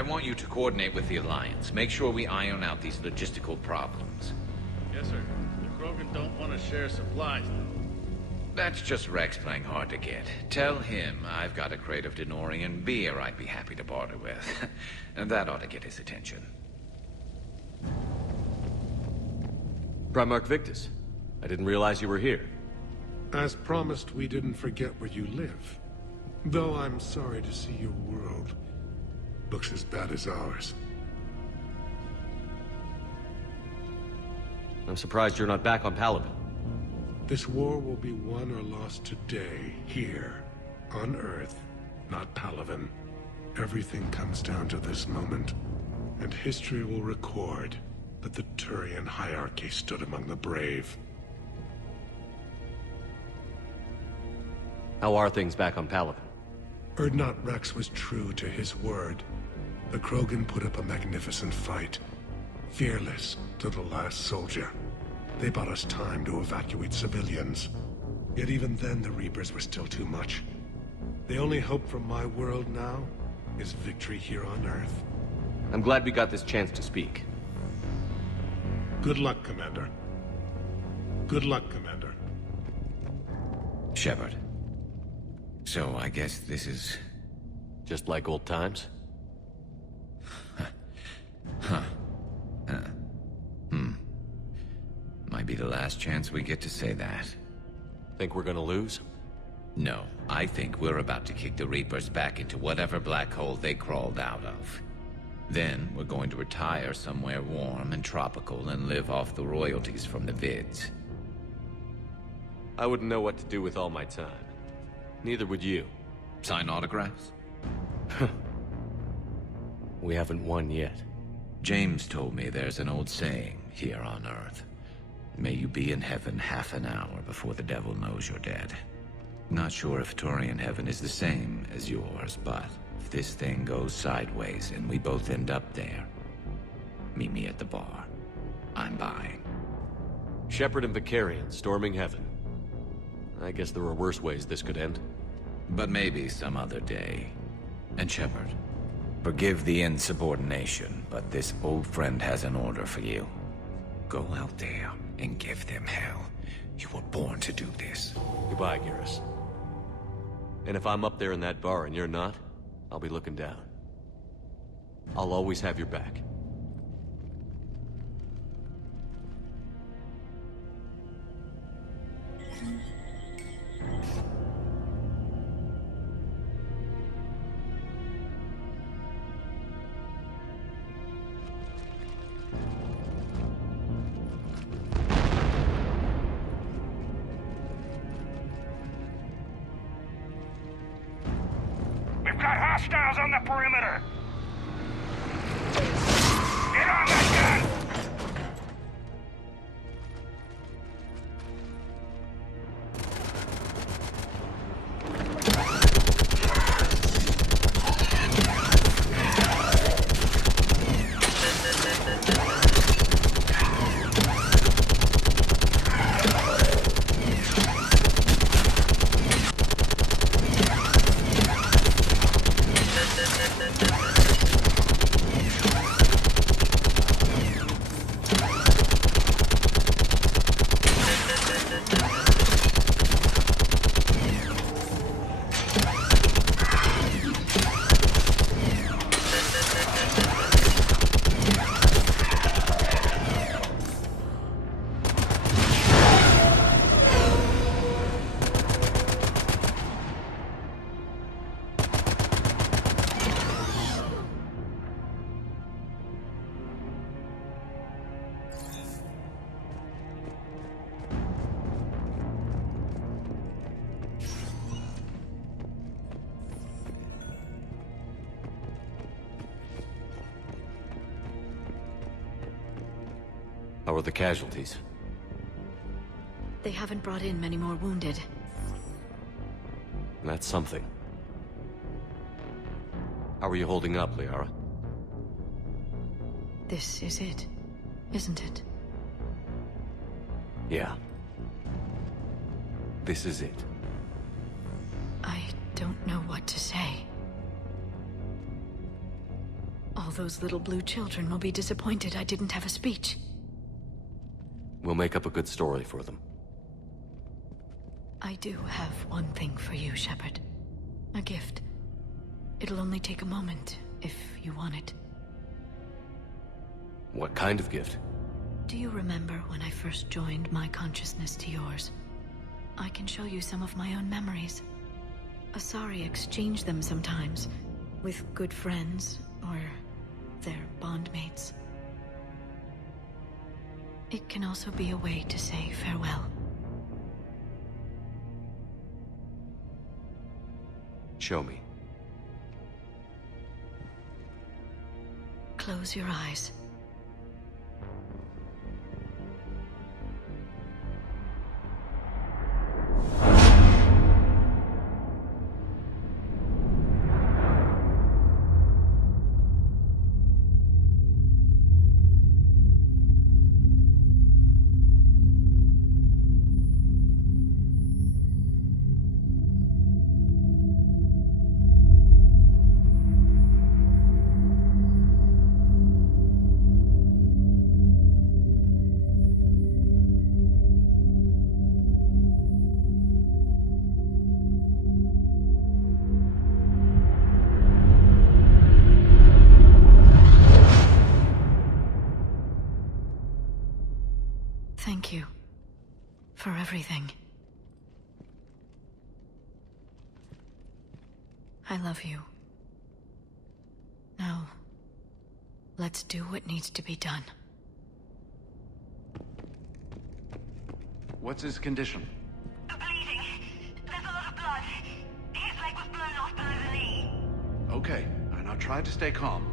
I want you to coordinate with the Alliance. Make sure we iron out these logistical problems. Yes, sir. The Krogan don't want to share supplies, though. That's just Rex playing hard to get. Tell him I've got a crate of Denorian beer I'd be happy to barter with. And that ought to get his attention. Primarch Victus, I didn't realize you were here. As promised, we didn't forget where you live. Though I'm sorry to see your world looks as bad as ours. I'm surprised you're not back on Palaven. This war will be won or lost today, here, on Earth, not Palaven. Everything comes down to this moment, and history will record that the Turian hierarchy stood among the brave. How are things back on Palaven? Urdnot Rex was true to his word. The Krogan put up a magnificent fight, fearless to the last soldier. They bought us time to evacuate civilians. Yet even then, the Reapers were still too much. The only hope from my world now is victory here on Earth. I'm glad we got this chance to speak. Good luck, Commander. Good luck, Commander. Shepard. So I guess this is... Just like old times? Might be the last chance we get to say that. Think we're gonna lose? No, I think we're about to kick the Reapers back into whatever black hole they crawled out of. Then we're going to retire somewhere warm and tropical and live off the royalties from the vids. I wouldn't know what to do with all my time. Neither would you. Sign autographs? We haven't won yet. James told me there's an old saying here on Earth. May you be in heaven half an hour before the devil knows you're dead. Not sure if Turian heaven is the same as yours, but if this thing goes sideways and we both end up there, meet me at the bar. I'm buying. Shepard and Vicarian storming heaven. I guess there are worse ways this could end. But maybe some other day. And Shepard, forgive the insubordination, but this old friend has an order for you. Go out there and give them hell. You were born to do this. Goodbye, Garrus. And if I'm up there in that bar and you're not, I'll be looking down. I'll always have your back. Hostiles on the perimeter! Get on that gun! How are the casualties? They haven't brought in many more wounded. That's something. How are you holding up, Liara? This is it, isn't it? Yeah. This is it. I don't know what to say. all those little blue children will be disappointed I didn't have a speech. We'll make up a good story for them. I do have one thing for you, Shepard. A gift. It'll only take a moment, if you want it. What kind of gift? Do you remember when I first joined my consciousness to yours? I can show you some of my own memories. Asari exchange them sometimes, with good friends, or their bondmates. It can also be a way to say farewell. Show me. Close your eyes. Thank you for everything. I love you. Now, let's do what needs to be done. What's his condition? Bleeding. There's a lot of blood. His leg was blown off below the knee. Okay, and I'll try to stay calm.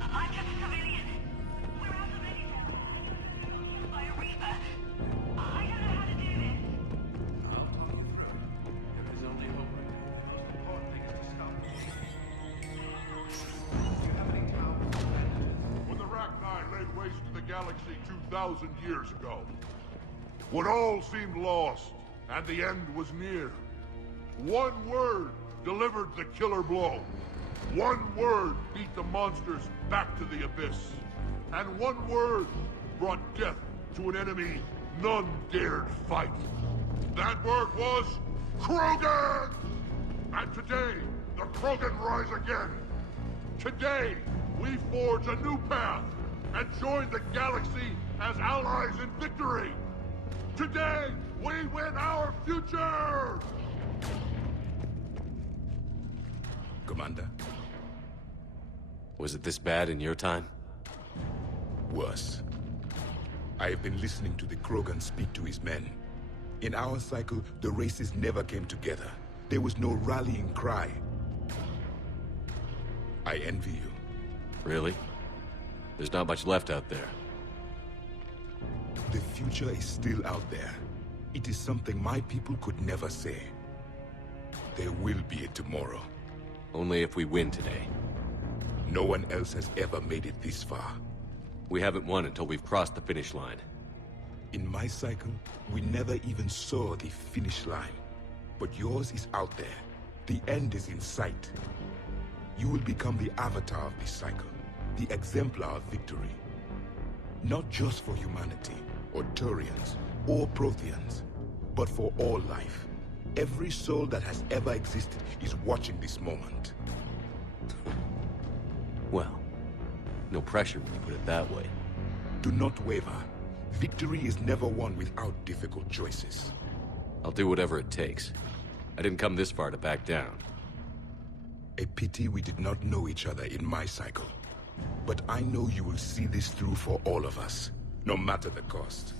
I'm just a civilian. We're out of medicine. Killed by a Reaper. I don't know how to do this. I'll talk you through it. There is only hope. The most important thing is to stop. Do you have any towels or bandages? When the Rachni laid waste to the galaxy 2,000 years ago, when all seemed lost and the end was near, one word delivered the killer blow. One word beat the monsters back to the abyss. And one word brought death to an enemy none dared fight. That word was Krogan! And today, the Krogan rise again. Today, we forge a new path and join the galaxy as allies in victory. Today, we win our future! Commander, Was it this bad in your time? worse. I have been listening to the Krogan speak to his men. In our cycle, the races never came together. There was no rallying cry. I envy you. Really? There's not much left out there. The future is still out there. It is something my people could never say. There will be a tomorrow. Only if we win today. No one else has ever made it this far. We haven't won until we've crossed the finish line. In my cycle, we never even saw the finish line. But yours is out there. The end is in sight. You will become the avatar of this cycle, the exemplar of victory. Not just for humanity, or Turians, or Protheans, but for all life. Every soul that has ever existed is watching this moment. Well, no pressure when you put it that way. Do not waver. Victory is never won without difficult choices. I'll do whatever it takes. I didn't come this far to back down. A pity we did not know each other in my cycle. But I know you will see this through for all of us, no matter the cost.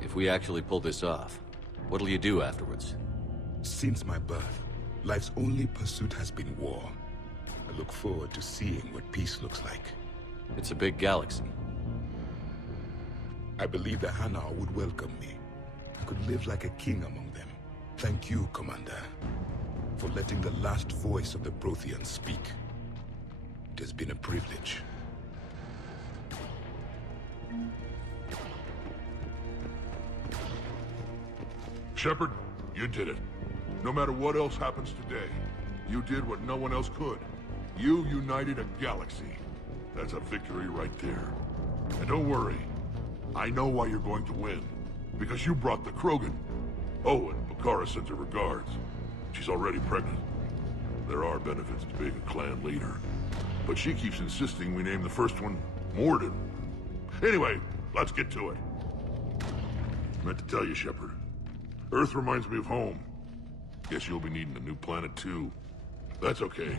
If we actually pull this off, what'll you do afterwards? Since my birth, life's only pursuit has been war. I look forward to seeing what peace looks like. It's a big galaxy. I believe the Hanar would welcome me. I could live like a king among them. Thank you, Commander, for letting the last voice of the Protheans speak. It has been a privilege. Shepard, you did it. No matter what else happens today, you did what no one else could. You united a galaxy. That's a victory right there. And don't worry. I know why you're going to win. Because you brought the Krogan. Oh, and Bakara sent her regards. She's already pregnant. There are benefits to being a clan leader. But she keeps insisting we name the first one Morden. Anyway, let's get to it. Meant to tell you, Shepard. Earth reminds me of home. Guess you'll be needing a new planet, too. That's okay.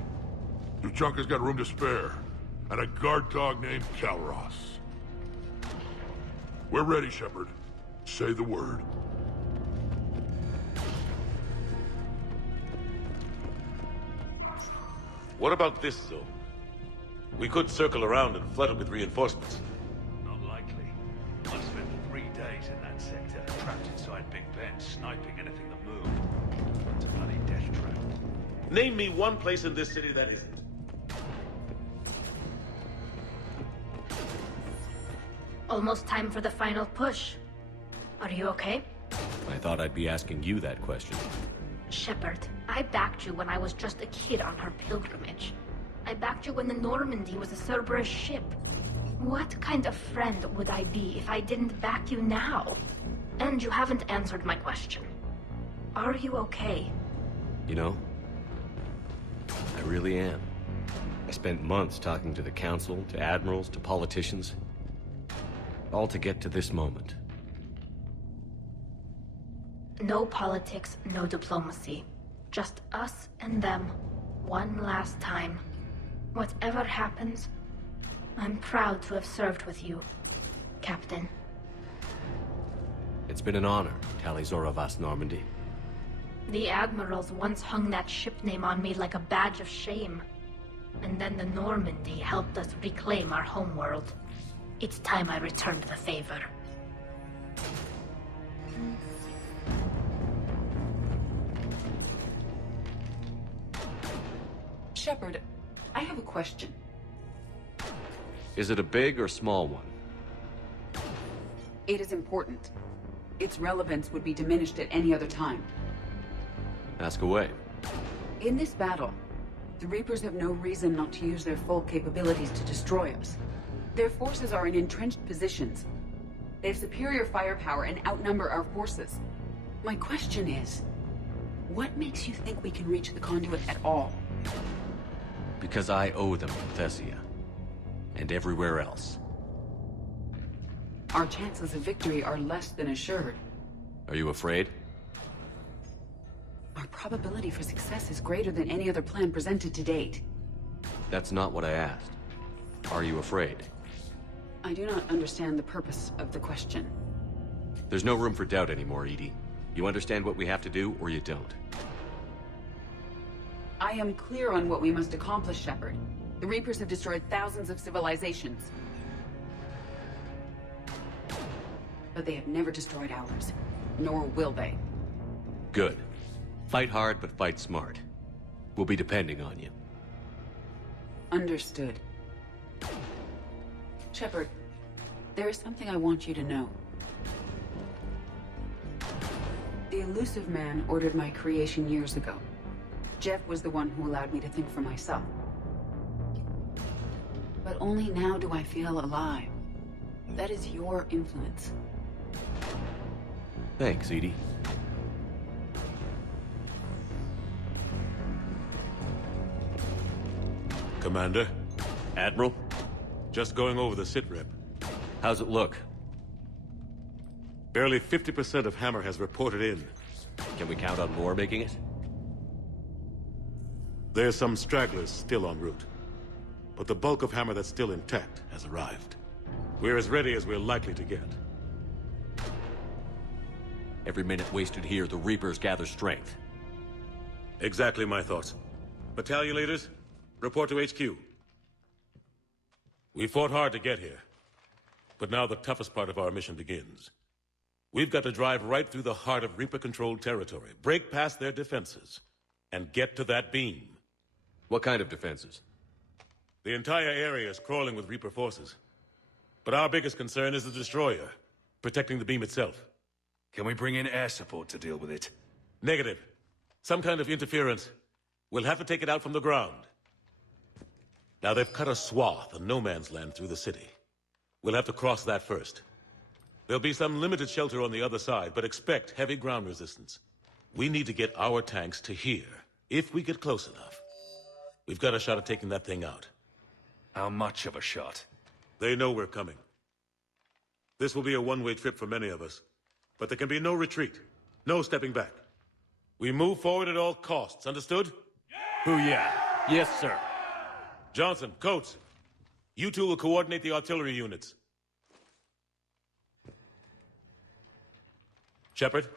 Tuchanka's got room to spare. And a guard dog named Kalros. We're ready, Shepard. Say the word. What about this zone? We could circle around and flood it with reinforcements. Not likely. I spent 3 days in that sector, trapped inside Big Ben, sniping anything that moved. It's a bloody death trap. Name me one place in this city that isn't. Almost time for the final push. Are you okay? I thought I'd be asking you that question. Shepard, I backed you when I was just a kid on her pilgrimage. I backed you when the Normandy was a Cerberus ship. What kind of friend would I be if I didn't back you now? And you haven't answered my question. Are you okay? You know, I really am. I spent months talking to the Council, to admirals, to politicians. All to get to this moment. No politics, no diplomacy. Just us and them. One last time. Whatever happens, I'm proud to have served with you, Captain. It's been an honor, Talizora Vas Normandy. The admirals once hung that ship name on me like a badge of shame. And then the Normandy helped us reclaim our homeworld. It's time I returned the favor. Shepard, I have a question. Is it a big or small one? It is important. Its relevance would be diminished at any other time. Ask away. In this battle, the Reapers have no reason not to use their full capabilities to destroy us. Their forces are in entrenched positions. They have superior firepower and outnumber our forces. My question is, what makes you think we can reach the conduit at all? Because I owe them Thesia. And everywhere else. Our chances of victory are less than assured. Are you afraid? Our probability for success is greater than any other plan presented to date. That's not what I asked. Are you afraid? I do not understand the purpose of the question. There's no room for doubt anymore, Edie. You understand what we have to do, or you don't. I am clear on what we must accomplish, Shepard. The Reapers have destroyed thousands of civilizations. But they have never destroyed ours. Nor will they. Good. Fight hard, but fight smart. We'll be depending on you. Understood. Shepard, there is something I want you to know. The Elusive Man ordered my creation years ago. Jeff was the one who allowed me to think for myself. But only now do I feel alive. That is your influence. Thanks, Edie. Commander, Admiral? just going over the sitrep. How's it look? Barely 50% of Hammer has reported in. Can we count on more making it? There's some stragglers still en route. But the bulk of Hammer that's still intact has arrived. We're as ready as we're likely to get. Every minute wasted here, the Reapers gather strength. Exactly my thoughts. Battalion leaders, report to HQ. We fought hard to get here. But now the toughest part of our mission begins. We've got to drive right through the heart of Reaper-controlled territory, break past their defenses, and get to that beam. What kind of defenses? The entire area is crawling with Reaper forces. But our biggest concern is the destroyer, protecting the beam itself. Can we bring in air support to deal with it? Negative. Some kind of interference. We'll have to take it out from the ground. Now they've cut a swath of no man's land through the city. We'll have to cross that first. There'll be some limited shelter on the other side, but expect heavy ground resistance. We need to get our tanks to here, if we get close enough. We've got a shot at taking that thing out. How much of a shot? They know we're coming. This will be a one-way trip for many of us. But there can be no retreat. No stepping back. We move forward at all costs, understood? Booyah. Yes, sir. Johnson, Coates, you two will coordinate the artillery units. Shepard,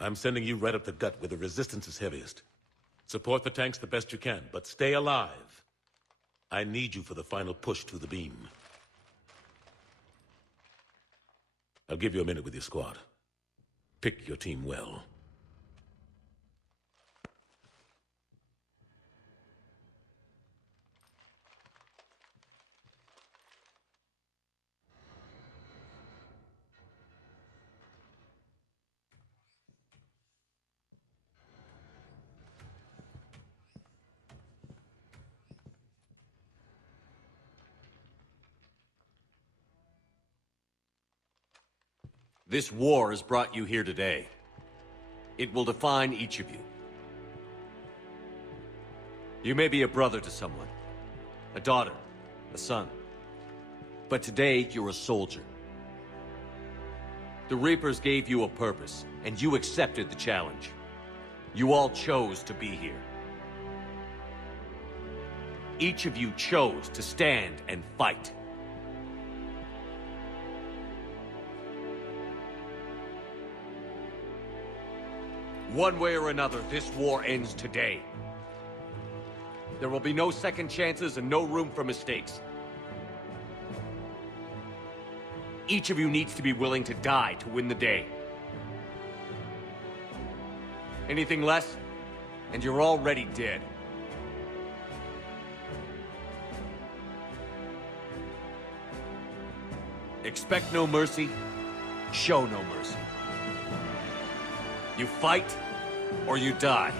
I'm sending you right up the gut where the resistance is heaviest. Support the tanks the best you can, but stay alive. I need you for the final push to the beam. I'll give you a minute with your squad. Pick your team well. This war has brought you here today. It will define each of you. You may be a brother to someone, a daughter, a son. But today, you're a soldier. The Reapers gave you a purpose, and you accepted the challenge. You all chose to be here. Each of you chose to stand and fight. One way or another, this war ends today. There will be no second chances and no room for mistakes. Each of you needs to be willing to die to win the day. Anything less, and you're already dead. Expect no mercy, show no mercy. You fight, or you die.